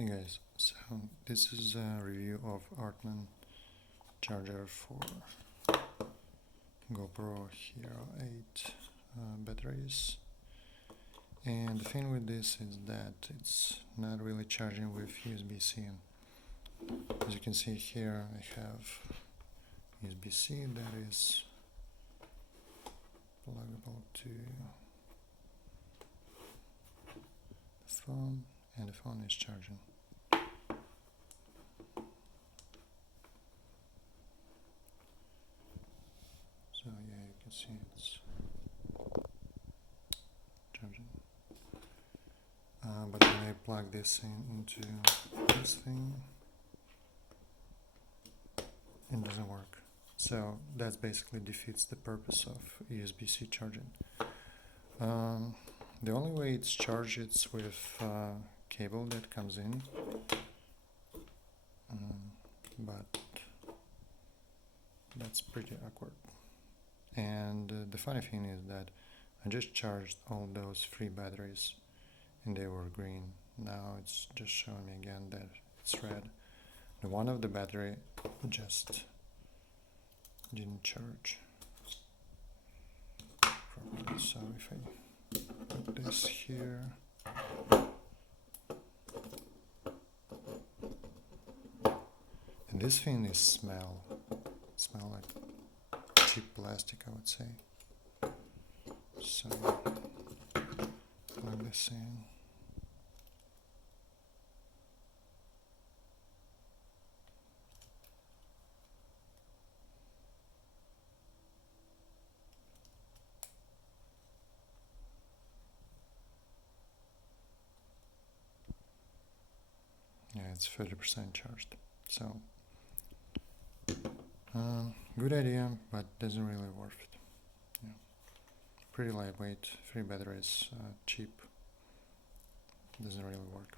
Hey guys, so this is a review of Artman charger for GoPro Hero 8 batteries, and the thing with this is that it's not really charging with USB-C. As you can see here, I have USB-C that is pluggable to the phone, and the phone is charging. So yeah, you can see it's charging. But when I plug this into this thing, it doesn't work. So that basically defeats the purpose of USB-C charging. The only way it's charged is with cable that comes in, but that's pretty awkward. And the funny thing is that I just charged all those 3 batteries and they were green. Now it's just showing me again that it's red. The one of the battery just didn't charge properly. So if I put this here, and this thing is smell like cheap plastic, I would say. So plug this in. Yeah, it's 30% charged. So good idea, but doesn't really worth it. Yeah. Pretty lightweight, 3 batteries, cheap. Doesn't really work.